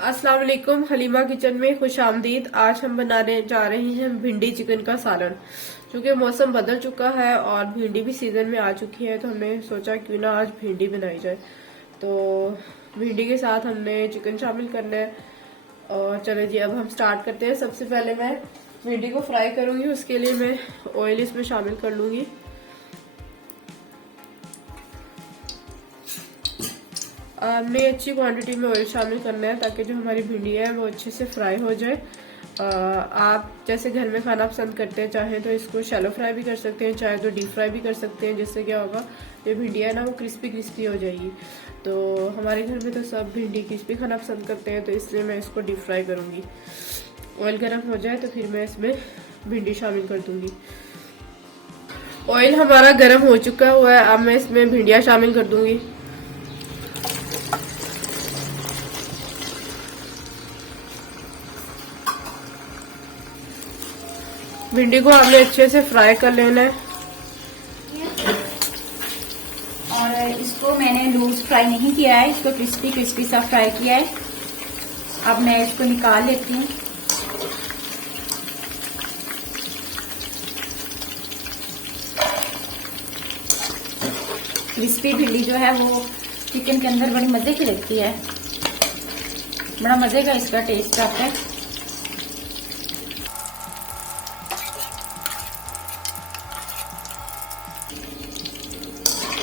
अस्सलाम वालेकुम, हलीमा किचन में खुश आमदीद। आज हम बनाने जा रहे हैं भिंडी चिकन का सालन। क्योंकि मौसम बदल चुका है और भिंडी भी सीजन में आ चुकी है, तो हमने सोचा क्यों ना आज भिंडी बनाई जाए। तो भिंडी के साथ हमने चिकन शामिल करना है। और चलो जी, अब हम स्टार्ट करते हैं। सबसे पहले मैं भिंडी को फ्राई करूंगी, उसके लिए मैं ऑयल इसमें शामिल कर लूंगी। हमने अच्छी क्वांटिटी में ऑयल शामिल करना है ताकि जो हमारी भिंडी है वो अच्छे से फ्राई हो जाए। आप जैसे घर में खाना पसंद करते हैं, चाहे तो इसको शैलो फ्राई भी कर सकते हैं, चाहे तो डीप फ्राई भी कर सकते हैं। जिससे क्या होगा, ये भिंडी है ना वो क्रिस्पी क्रिस्पी हो जाएगी। तो हमारे घर में तो सब भिंडी क्रिस्पी खाना पसंद करते हैं, तो इसलिए मैं इसको डीप फ्राई करूंगी। ऑयल गर्म हो जाए तो फिर मैं इसमें भिंडी शामिल कर दूंगी। ऑयल हमारा गर्म हो चुका हुआ है, अब मैं इसमें भिंडियाँ शामिल कर दूंगी। भिंडी को आपने अच्छे से फ्राई कर लेना है। और इसको मैंने लूज फ्राई नहीं किया है, इसको क्रिस्पी क्रिस्पी सा फ्राई किया है। अब मैं इसको निकाल लेती हूँ। क्रिस्पी भिंडी जो है वो चिकन के अंदर बड़ी मजे की लगती है, बड़ा मजे का इसका टेस्ट आता है।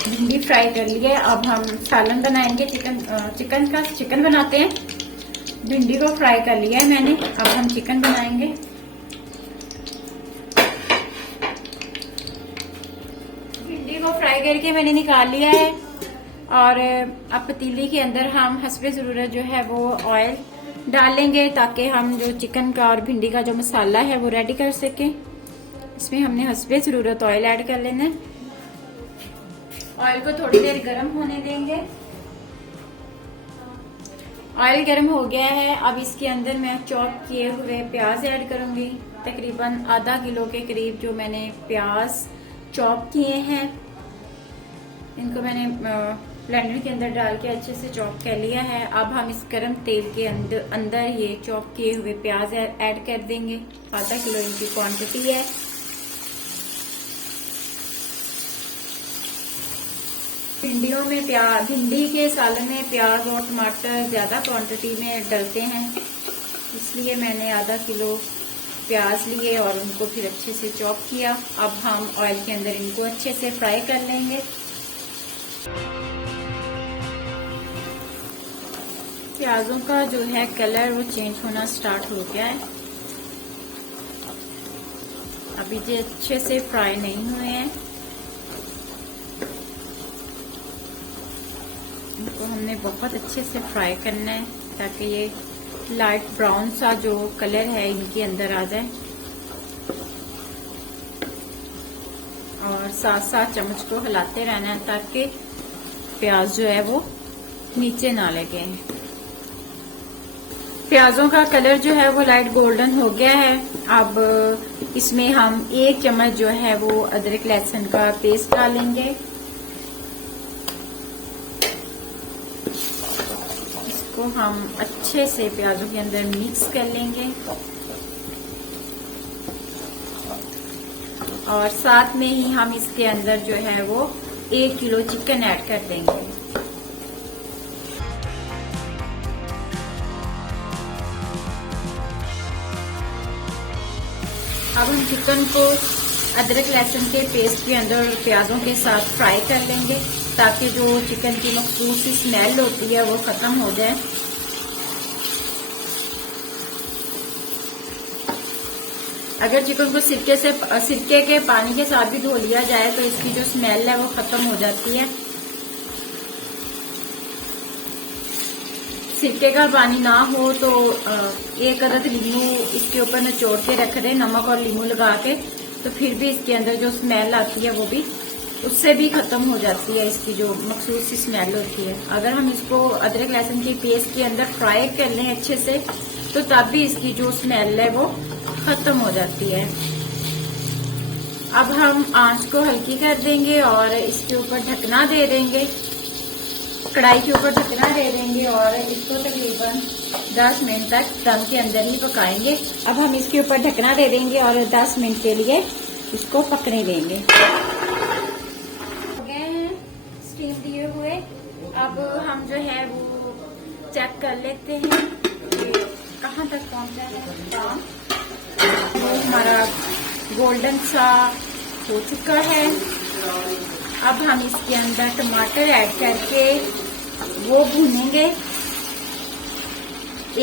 भिंडी फ्राई कर लिए, अब हम सालन बनाएंगे। चिकन बनाते हैं। भिंडी को फ्राई कर लिया है मैंने, अब हम चिकन बनाएंगे। भिंडी को फ्राई करके मैंने निकाल लिया है और अब पतीली के अंदर हम हस्बे ज़रूरत जो है वो ऑयल डालेंगे ताकि हम जो चिकन का और भिंडी का जो मसाला है वो रेडी कर सकें। इसमें हमने हस्बे ज़रूरत ऑयल ऐड कर लेना है। ऑयल को थोड़ी देर गर्म होने देंगे। ऑयल गर्म हो गया है, अब इसके अंदर मैं चॉप किए हुए प्याज ऐड करूंगी। तकरीबन आधा किलो के करीब जो मैंने प्याज चॉप किए हैं, इनको मैंने ब्लेंडर के अंदर डाल के अच्छे से चॉप कर लिया है। अब हम इस गर्म तेल के अंदर ये चॉप किए हुए प्याज ऐड कर देंगे। आधा किलो इनकी क्वांटिटी है। भिंडी के सालन में प्याज और टमाटर ज्यादा क्वांटिटी में डलते हैं, इसलिए मैंने आधा किलो प्याज लिए और उनको फिर अच्छे से चॉप किया। अब हम ऑयल के अंदर इनको अच्छे से फ्राई कर लेंगे। प्याजों का जो है कलर वो चेंज होना स्टार्ट हो गया है। अभी ये अच्छे से फ्राई नहीं हुए हैं, इनको हमने बहुत अच्छे से फ्राई करना है ताकि ये लाइट ब्राउन सा जो कलर है इनके अंदर आ जाए। और साथ साथ चम्मच को हिलाते रहना है ताकि प्याज जो है वो नीचे ना लगे। प्याजों का कलर जो है वो लाइट गोल्डन हो गया है। अब इसमें हम 1 चम्मच जो है वो अदरक लहसुन का पेस्ट डालेंगे। को हम अच्छे से प्याजों के अंदर मिक्स कर लेंगे और साथ में ही हम इसके अंदर जो है वो 1 किलो चिकन ऐड कर देंगे। अब हम चिकन को अदरक लहसुन के पेस्ट के अंदर प्याजों के साथ फ्राई कर लेंगे ताकि जो चिकन की मखसूस स्मेल होती है वो खत्म हो जाए। अगर चिकन को सिरके के पानी के साथ भी धो लिया जाए तो इसकी जो स्मेल है वो खत्म हो जाती है। सिरके का पानी ना हो तो 1 अदद नींबू इसके ऊपर निचोड़ के रख दें, नमक और नींबू लगा के, तो फिर भी इसके अंदर जो स्मेल आती है वो भी उससे भी खत्म हो जाती है, इसकी जो मखसूस स्मेल होती है। अगर हम इसको अदरक लहसुन की पेस्ट के अंदर फ्राई कर लें अच्छे से तो तब भी इसकी जो स्मेल है वो खत्म हो जाती है। अब हम आंच को हल्की कर देंगे और इसके ऊपर ढकना दे देंगे, कढ़ाई के ऊपर ढकना दे देंगे और इसको तकरीबन 10 मिनट तक दम के अंदर ही पकाएंगे। अब हम इसके ऊपर ढकना दे देंगे और 10 मिनट के लिए इसको पकने देंगे। हो गए हैं स्टीम दिए हुए। अब हम जो है वो चेक कर लेते हैं कि कहाँ तक पहुँचा है काम। वो हमारा गोल्डन सा हो चुका है। अब हम इसके अंदर टमाटर ऐड करके वो भूनेंगे।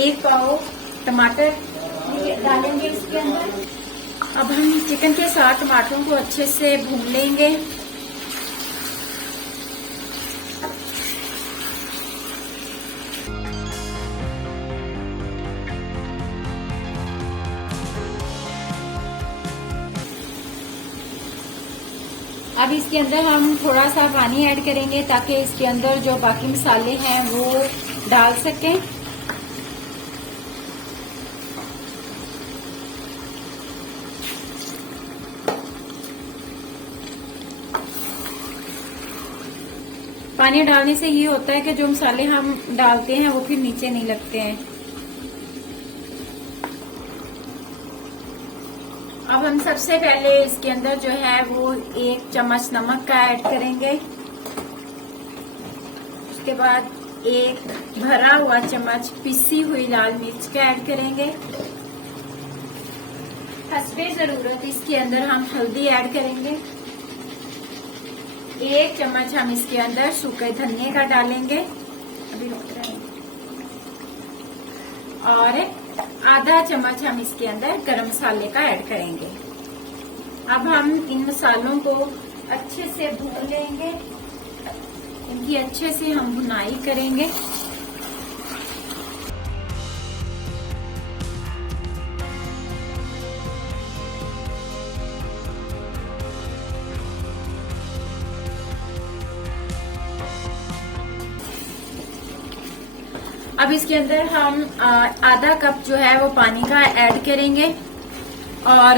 1 पाव टमाटर डालेंगे इसके अंदर। अब हम चिकन के साथ टमाटरों को अच्छे से भून लेंगे। अब इसके अंदर हम थोड़ा सा पानी ऐड करेंगे ताकि इसके अंदर जो बाकी मसाले हैं वो डाल सकें। पानी डालने से ये होता है कि जो मसाले हम डालते हैं वो फिर नीचे नहीं लगते हैं। अब हम सबसे पहले इसके अंदर जो है वो 1 चम्मच नमक का ऐड करेंगे। उसके बाद 1 भरा हुआ चम्मच पिसी हुई लाल मिर्च का ऐड करेंगे। हस्बे जरूरत इसके अंदर हम हल्दी ऐड करेंगे। 1 चम्मच हम इसके अंदर सूखे धनिया का डालेंगे अभी और आधा चम्मच हम इसके अंदर गरम मसाले का ऐड करेंगे। अब हम इन मसालों को अच्छे से भून लेंगे। इनकी अच्छे से हम भुनाई करेंगे। अब इसके अंदर हम आधा कप जो है वो पानी का ऐड करेंगे और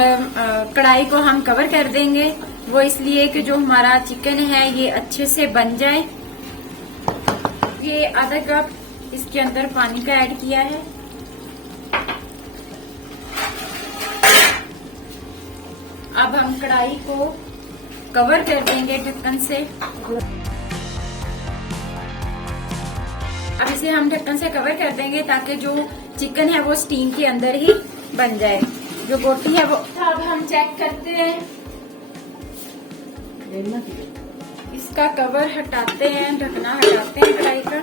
कढ़ाई को हम कवर कर देंगे। वो इसलिए कि जो हमारा चिकन है ये अच्छे से बन जाए। ये आधा कप इसके अंदर पानी का ऐड किया है। अब हम कढ़ाई को कवर कर देंगे ढक्कन से। अब इसे हम ढक्कन से कवर कर देंगे ताकि जो चिकन है वो स्टीम के अंदर ही बन जाए। जो बोटी है वो अब हम चेक करते हैं। इसका कवर हटाते हैं, ढकना हटाते हैं कढ़ाई का।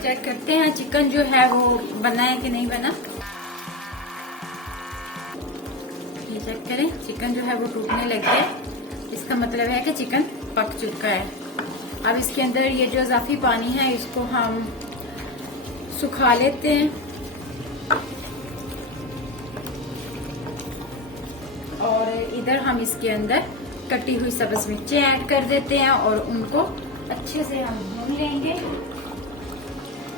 चेक करते हैं चिकन जो है वो बना है कि नहीं बना। ये चेक करें, चिकन जो है वो टूटने लग गया। इसका मतलब है कि चिकन पक चुका है। अब इसके अंदर ये जो इजाफी पानी है इसको हम सुखा लेते हैं और इधर हम इसके अंदर कटी हुई सब्ज मिर्चें ऐड कर देते हैं और उनको अच्छे से हम भून लेंगे।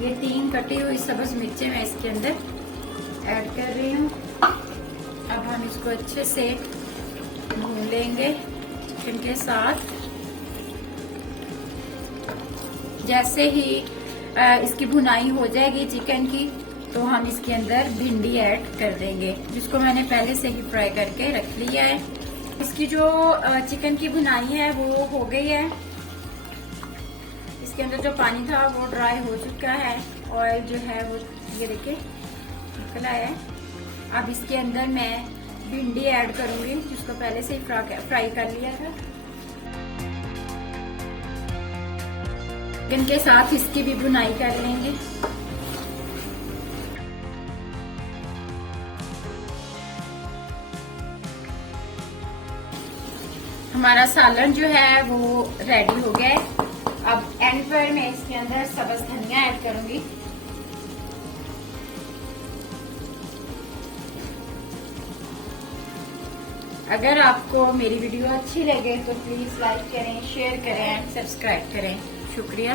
ये 3 कटी हुई सब्ज मिर्चें मैं इसके अंदर ऐड कर रही हूँ। अब हम इसको अच्छे से भून लेंगे चिकन के साथ। जैसे ही इसकी भुनाई हो जाएगी चिकन की तो हम इसके अंदर भिंडी ऐड कर देंगे, जिसको मैंने पहले से ही फ्राई करके रख लिया है। इसकी जो चिकन की भुनाई है वो हो गई है। इसके अंदर जो पानी था वो ड्राई हो चुका है। ऑयल जो है वो ये देखिए निकल आया है। अब इसके अंदर मैं भिंडी ऐड करूंगी जिसको पहले से ही फ्राई कर लिया था। चिकन के साथ इसकी भी भुनाई कर लेंगे। हमारा सालन जो है वो रेडी हो गया है। अब एंड पर मैं इसके अंदर सब्ज धनिया ऐड करूंगी। अगर आपको मेरी वीडियो अच्छी लगे तो प्लीज लाइक करें, शेयर करें, सब्सक्राइब करें। शुक्रिया।